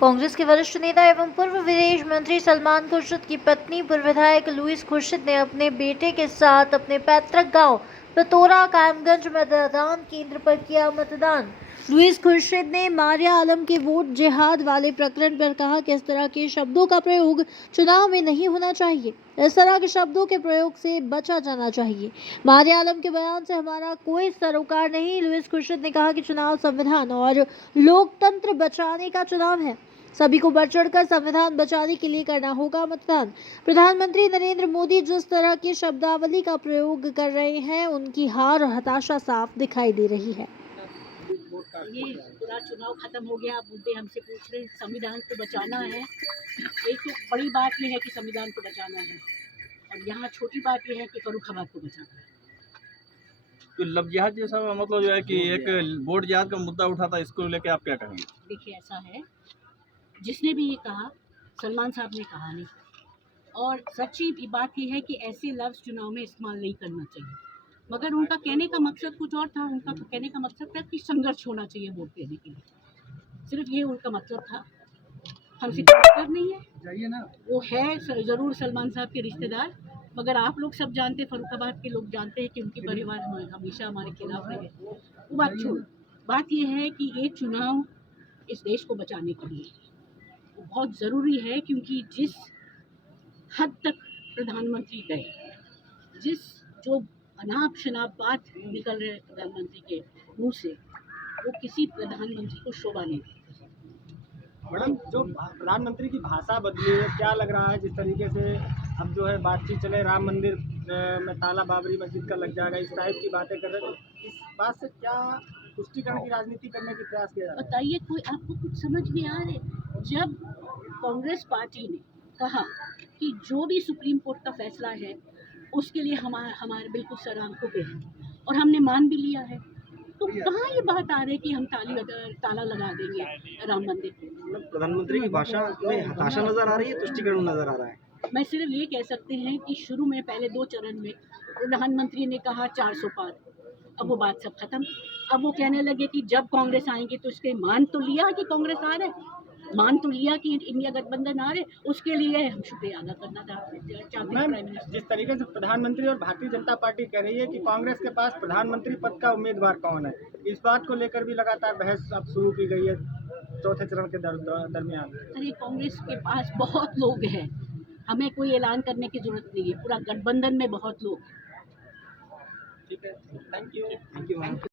कांग्रेस के वरिष्ठ नेता एवं पूर्व विदेश मंत्री सलमान खुर्शीद की पत्नी पूर्व विधायक लुईस खुर्शीद ने अपने बेटे के साथ अपने पैतृक गांव पितौरा कायमगंज मतदान केंद्र पर किया मतदान। लुईस खुर्शीद ने मारिया आलम के वोट जिहाद वाले प्रकरण पर कहा कि इस तरह के शब्दों का प्रयोग चुनाव में नहीं होना चाहिए। इस तरह के शब्दों के प्रयोग से बचा जाना चाहिए। मारिया आलम के बयान से हमारा कोई सरोकार नहीं। लुईस खुर्शीद ने कहा कि चुनाव संविधान और लोकतंत्र बचाने का चुनाव है। सभी को बढ़ चढ़कर संविधान बचाने के लिए करना होगा मतदान। प्रधानमंत्री नरेंद्र मोदी जिस तरह की शब्दावली का प्रयोग कर रहे हैं, उनकी हार और हताशा साफ दिखाई दे रही है। ये पूरा चुनाव खत्म हो गया, आप मुद्दे हमसे पूछ रहे हैं। संविधान को बचाना है, एक तो बड़ी बात यह है कि संविधान को बचाना है, और यहाँ छोटी बात यह है कि फर्रुखाबाद को बचाना है। तो लव जिहाद जैसा मतलब जो है कि एक वोट जिहाद का मुद्दा उठा था, इसको लेके आप क्या कहेंगे? देखिए, ऐसा है, जिसने भी ये कहा सलमान साहब ने कहा नहीं, और सच्ची बात यह है कि ऐसे लफ्ज़ चुनाव में इस्तेमाल नहीं करना चाहिए। मगर उनका कहने का मकसद कुछ और था। उनका कहने का मकसद था कि संघर्ष होना चाहिए वोट देने के लिए, सिर्फ ये उनका मतलब था। हमसे कोई नहीं है, जाइए ना, वो है ज़रूर सलमान साहब के रिश्तेदार, मगर आप लोग सब जानते, फर्रुखाबाद के लोग जानते हैं कि उनके परिवार हमेशा हमारे खिलाफ रहे। वो बात छोड़, बात यह है कि ये चुनाव इस देश को बचाने के लिए बहुत ज़रूरी है, क्योंकि जिस हद तक प्रधानमंत्री गए, जो अनाप शनाप बात निकल रहे हैं प्रधानमंत्री के मुंह से, वो किसी प्रधानमंत्री को शोभा नहीं देती। मैडम, जो प्रधानमंत्री की भाषा बदली है, क्या लग रहा है जिस तरीके से अब जो है बातचीत चले, राम मंदिर में ताला बाबरी मस्जिद का लग जाएगा, इस टाइप की बातें कर रहे हैं, तो इस बात से क्या तुष्टिकरण की राजनीति करने की प्रयास किया जा रहा है? बताइए, कोई आपको कुछ समझ में आ रहे? जब कांग्रेस पार्टी ने कहा कि जो भी सुप्रीम कोर्ट का फैसला है उसके लिए हमारे बिल्कुल सर आंखों पे है, और हमने मान भी लिया है, तो कहाँ ये बात आ रही है कि हम ताला लगा देंगे राम मंदिर को? प्रधानमंत्री की भाषा में हताशा नजर आ रही है, तुष्टिकरण नजर आ रहा है। मैं सिर्फ ये कह सकते हैं कि शुरू में पहले 2 चरण में प्रधानमंत्री ने कहा 400 पार, अब वो बात सब खत्म। अब वो कहने लगे कि जब कांग्रेस आएंगे तो इसके मान तो लिया कि कांग्रेस आ रहे, मान तो लिया कि इंडिया गठबंधन आ रहे, उसके लिए हम शुक्रिया अदा करना चाहते हैं प्राइम मिनिस्टर। जिस तरीके से प्रधानमंत्री और भारतीय जनता पार्टी कह रही है कि कांग्रेस के पास प्रधानमंत्री पद का उम्मीदवार कौन है, इस बात को लेकर भी लगातार बहस अब शुरू की गई है चौथे चरण के दरमियान। अरे, कांग्रेस के पास बहुत लोग हैं, हमें कोई ऐलान करने की जरूरत नहीं है, पूरा गठबंधन में बहुत लोग। ठीक है, थैंक यू।